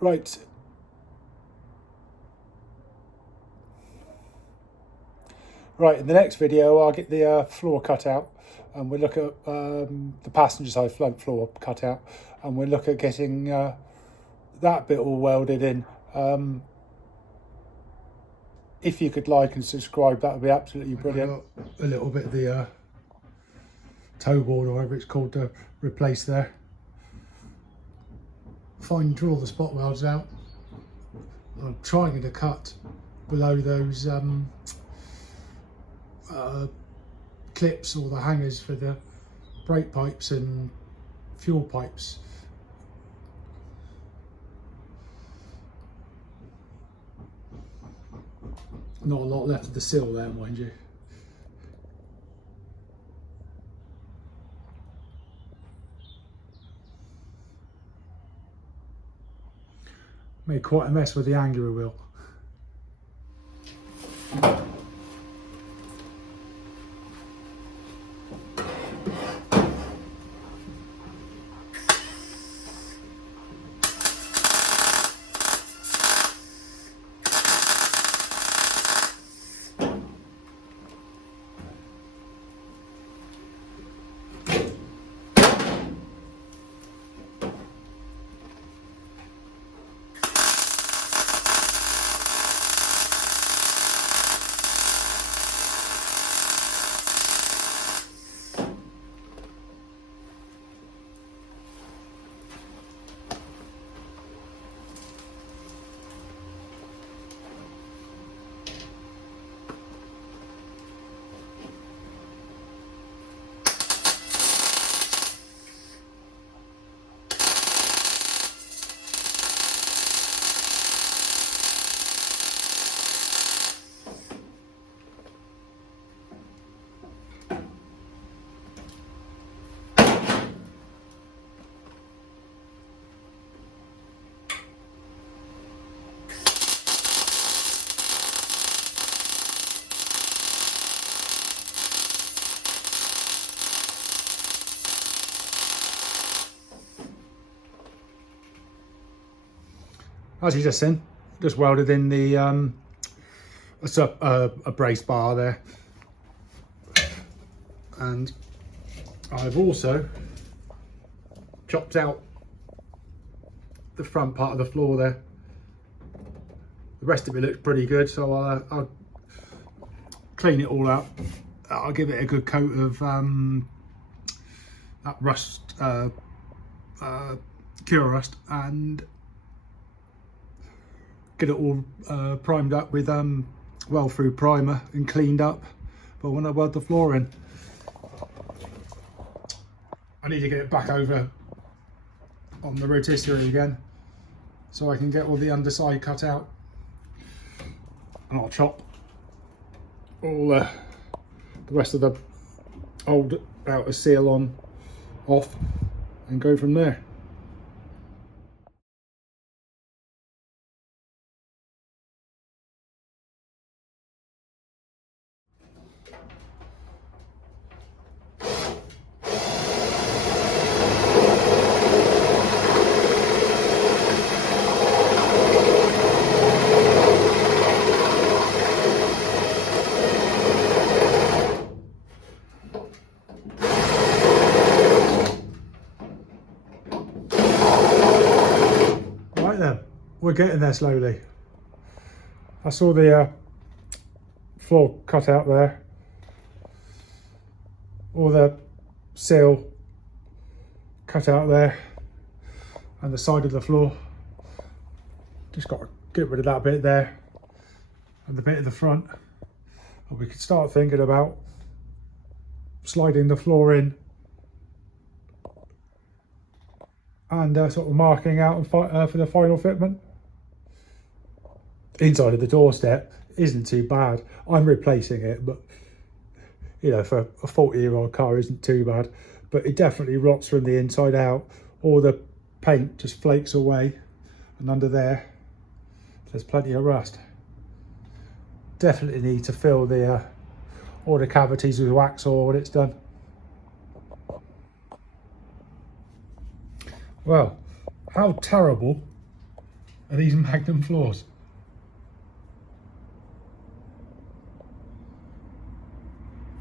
Right. Right, in the next video I'll get the floor cut out and we'll look at the passenger side floor cut out, and we'll look at getting that bit all welded in. If you could like and subscribe, that would be absolutely brilliant. A little bit of the toe board or whatever it's called to replace there. Draw the spot welds out. I'm trying to cut below those clips or the hangers for the brake pipes and fuel pipes. Not a lot left of the sill there, mind you. Made quite a mess with the angular wheel. As you just seen, just welded in the it's a brace bar there, and I've also chopped out the front part of the floor there. The rest of it looks pretty good, so I'll clean it all up. I'll give it a good coat of that rust, cure rust, and get it all primed up with well through primer and cleaned up. But when I weld the floor in, I need to get it back over on the rotisserie again so I can get all the underside cut out, and I'll chop all the rest of the old outer seal on off and go from there. We're getting there slowly. I saw the floor cut out there, all the seal cut out there, and the side of the floor. Just got to get rid of that bit there and the bit at the front, and we could start thinking about sliding the floor in and sort of marking out for the final fitment. Inside of the doorstep isn't too bad. I'm replacing it, but you know, for a 40-year-old car isn't too bad, but it definitely rots from the inside out. All the paint just flakes away, and under there there's plenty of rust. Definitely need to fill the all the cavities with wax or when it's done. Well, how terrible are these Magnum floors.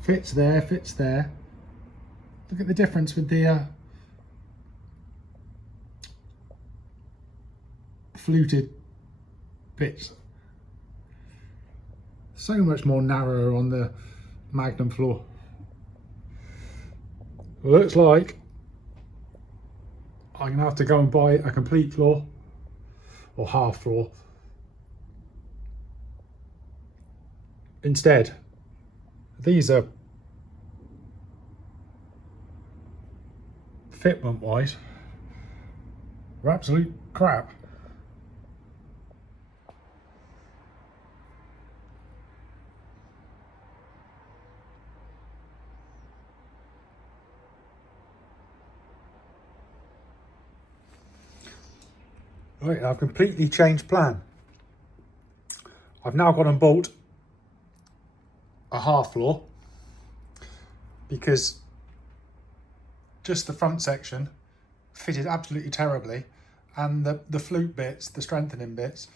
Fits there, fits there. Look at the difference with the fluted bits. So much more narrower on the Magnum floor. Looks like I'm gonna have to go and buy a complete floor or half floor instead. These are fitment wise, they're absolute crap. Right, I've completely changed plan. I've now gone and bought a half floor because just the front section fitted absolutely terribly, and the flute bits, the strengthening bits,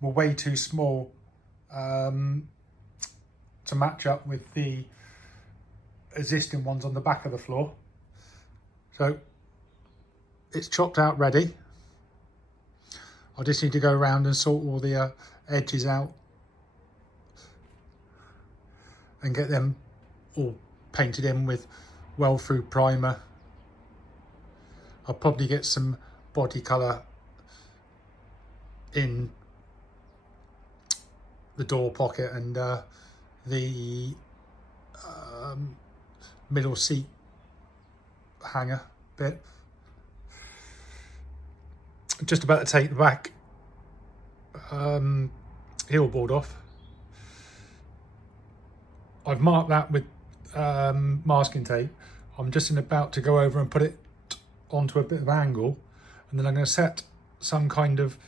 were way too small to match up with the existing ones on the back of the floor. So it's chopped out ready. I just need to go around and sort all the edges out and get them all painted in with well-through primer. I'll probably get some body colour in the door pocket and the middle seat hanger bit. Just about to take the back heel board off. I've marked that with masking tape. I'm just about to go over and put it onto a bit of angle, and then I'm going to set some kind of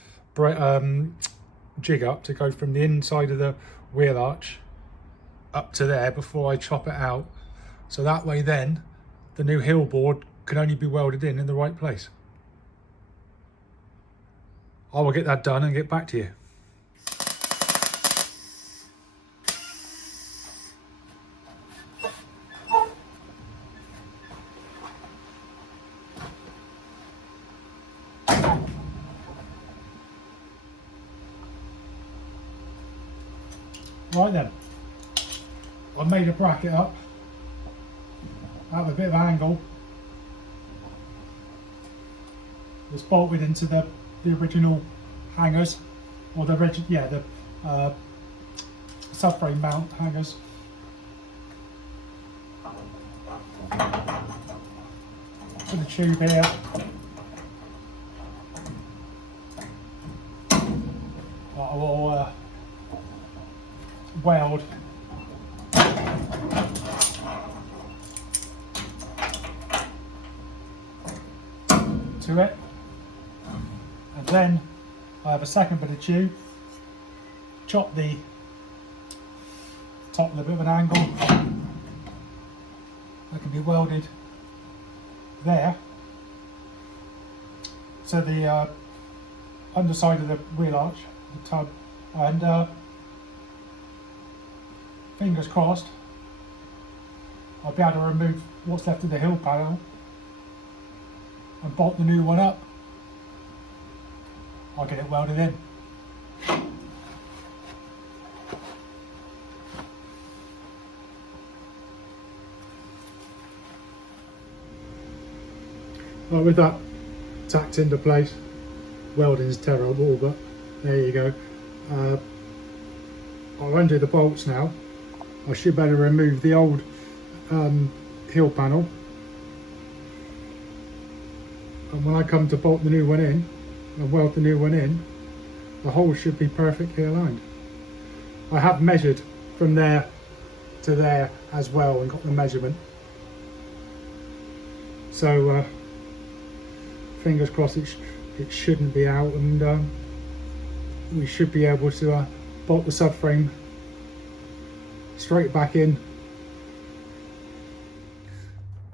jig up to go from the inside of the wheel arch up to there before I chop it out, so that way then the new heel board can only be welded in the right place. I will get that done and get back to you. Right then, I've made a bracket up out of a bit of angle. It's bolted into the original hangers, or the subframe mount hangers. Put the tube here. I will weld to it, and then I have a second bit of tube, chop the top with a bit of an angle that can be welded there to the underside of the wheel arch, the tub, and fingers crossed I'll be able to remove what's left of the hill panel and bolt the new one up. I'll get it welded in. Well, with that tacked into place, welding is terrible, but there you go. I'll undo the bolts now. I should better remove the old heel panel, and when I come to bolt the new one in and weld the new one in, the holes should be perfectly aligned. I have measured from there to there as well and got the measurement, so fingers crossed it shouldn't be out, and we should be able to bolt the subframe straight back in.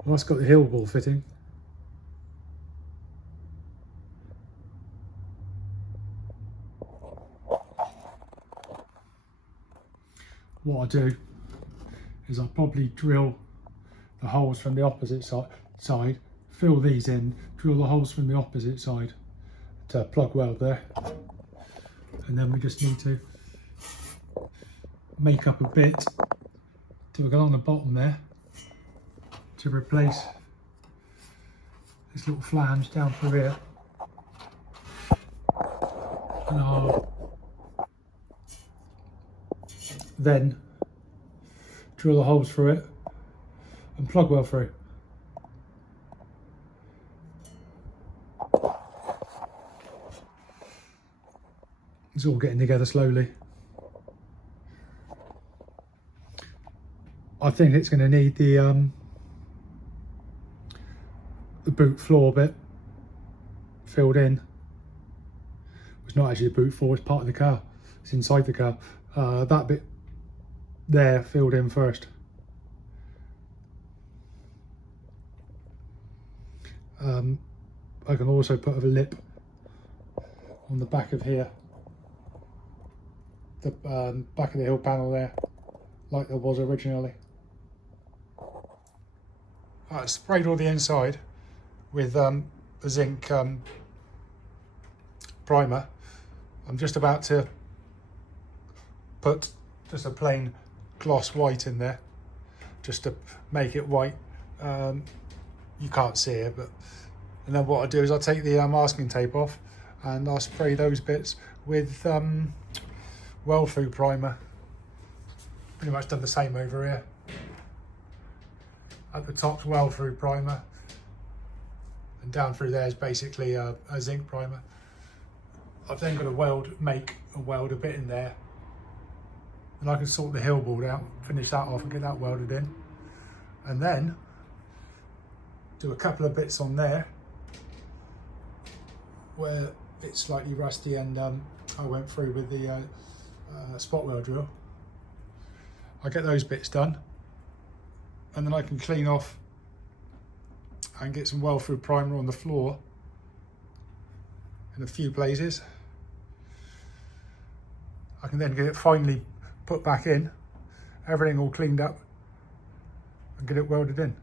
Well, that's got the heel ball fitting. what I do is I'll probably drill the holes from the opposite side, fill these in, drill the holes from the opposite side to plug weld there, and then we just need to make up a bit to go on the bottom there to replace this little flange down through here, and I'll then drill the holes through it and plug weld through. It's all getting together slowly. I think it's going to need the boot floor bit filled in. It's not actually the boot floor, it's part of the car. It's inside the car. That bit there filled in first. I can also put a lip on the back of here, the back of the hill panel there, like there was originally. I sprayed all the inside with the zinc primer. I'm just about to put just a plain gloss white in there, just to make it white. You can't see it, but and then what I do is I take the masking tape off and I'll spray those bits with weld through primer. Pretty much done the same over here. At the top's weld through primer, and down through there is basically a zinc primer. I've then got to make a bit in there, and I can sort the hill board out, finish that off and get that welded in, and then do a couple of bits on there where it's slightly rusty and I went through with the spot weld drill. I get those bits done, and then I can clean off and get some weld through primer on the floor in a few places. I can then get it finally put back in, everything all cleaned up, and get it welded in.